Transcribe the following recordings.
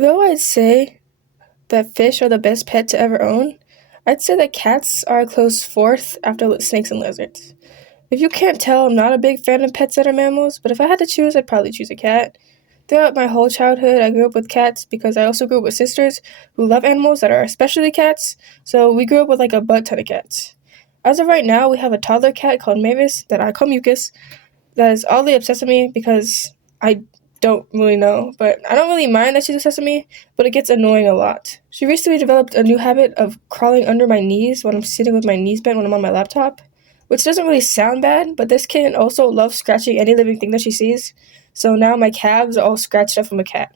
Though I'd say that fish are the best pet to ever own, I'd say that cats are a close fourth after snakes and lizards. If you can't tell, I'm not a big fan of pets that are mammals, but if I had to choose, I'd probably choose a cat. Throughout my whole childhood, I grew up with cats because I also grew up with sisters who love animals that are especially cats, so we grew up with like a butt ton of cats. As of right now, we have a toddler cat called Mavis that I call Mucus that is oddly obsessed with me because I don't really know, but I don't really mind that she's obsessed with me, but it gets annoying a lot. She recently developed a new habit of crawling under my knees when I'm sitting with my knees bent when I'm on my laptop, which doesn't really sound bad, but this kitten also loves scratching any living thing that she sees, so now my calves are all scratched up from a cat.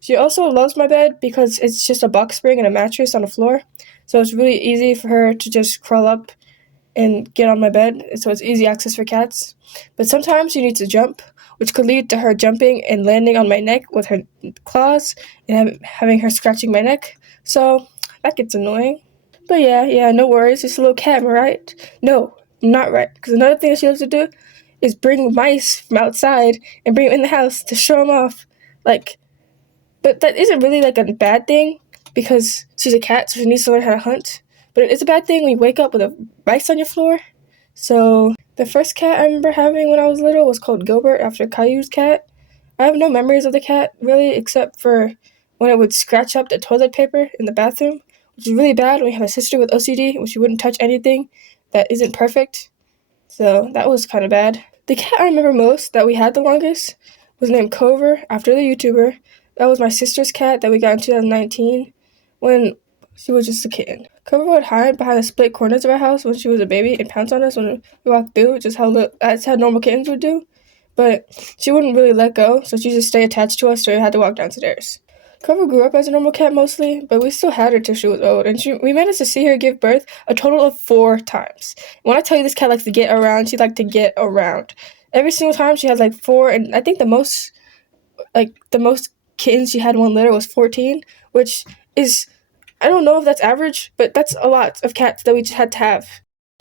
She also loves my bed because it's just a box spring and a mattress on the floor, so it's really easy for her to just crawl up and get on my bed, so it's easy access for cats. But sometimes she needs to jump, which could lead to her jumping and landing on my neck with her claws and having her scratching my neck. So that gets annoying. But yeah, no worries. It's a little cat, am I right? No, I'm not right. Because another thing that she loves to do is bring mice from outside and bring them in the house to show them off. But that isn't really like a bad thing because she's a cat, so she needs to learn how to hunt. But it is a bad thing when you wake up with a rice on your floor. So the first cat I remember having when I was little was called Gilbert after Caillou's cat. I have no memories of the cat really, except for when it would scratch up the toilet paper in the bathroom, which is really bad when you have a sister with OCD, when she wouldn't touch anything that isn't perfect. So that was kind of bad. The cat I remember most that we had the longest was named Cover after the YouTuber. That was my sister's cat that we got in 2019 when she was just a kitten. Cover would hide behind the split corners of our house when she was a baby and pounce on us when we walked through, that's how normal kittens would do. But she wouldn't really let go, so she'd just stay attached to us so we had to walk downstairs. Cover grew up as a normal cat mostly, but we still had her till she was old, and we managed to see her give birth a total of 4 times. When I tell you this cat likes to get around, she liked to get around. Every single time she had like 4, and I think the most kittens she had in one litter was 14, which is, I don't know if that's average, but that's a lot of cats that we just had to have.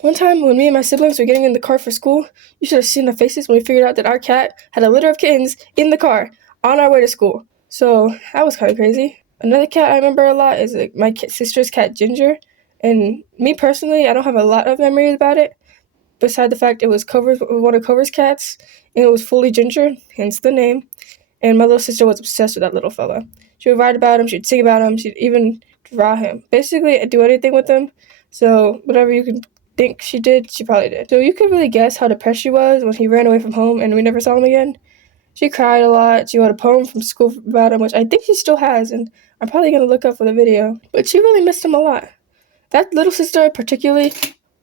One time when me and my siblings were getting in the car for school, you should have seen the faces when we figured out that our cat had a litter of kittens in the car on our way to school. So that was kind of crazy. Another cat I remember a lot is my sister's cat Ginger, and me personally, I don't have a lot of memories about it, beside the fact it was one of Cover's cats, and it was fully ginger, hence the name. And my little sister was obsessed with that little fella. She would write about him, she'd sing about him, she'd even draw him. Basically, do anything with him. So whatever you can think she did, she probably did. So you could really guess how depressed she was when he ran away from home and we never saw him again. She cried a lot. She wrote a poem from school about him, which I think she still has, and I'm probably going to look up for the video. But she really missed him a lot. That little sister particularly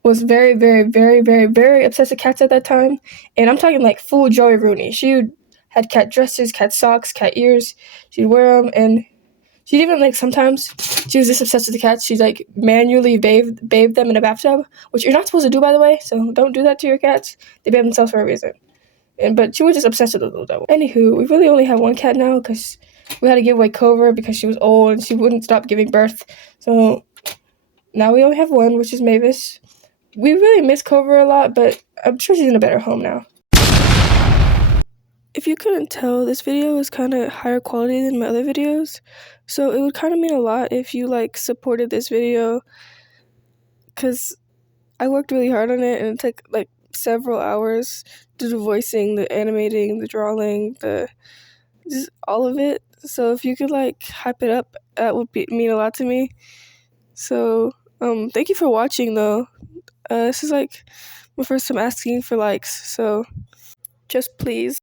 was very, very, very, very, very obsessed with cats at that time. And I'm talking like full Joey Rooney. She had cat dresses, cat socks, cat ears. She'd wear them, and she'd even sometimes she was this obsessed with the cats. She'd manually bathe them in a bathtub, which you're not supposed to do, by the way. So don't do that to your cats. They bathe themselves for a reason. But she was just obsessed with the little devil. Anywho, we really only have one cat now because we had to give away Cover because she was old and she wouldn't stop giving birth. So now we only have one, which is Mavis. We really miss Cover a lot, but I'm sure she's in a better home now. If you couldn't tell, this video is kind of higher quality than my other videos, so it would kind of mean a lot if you supported this video, because I worked really hard on it and it took several hours to do voicing, the animating, the drawing, just all of it. So if you could hype it up, that would mean a lot to me. So thank you for watching though. This is my first time asking for likes, so just please.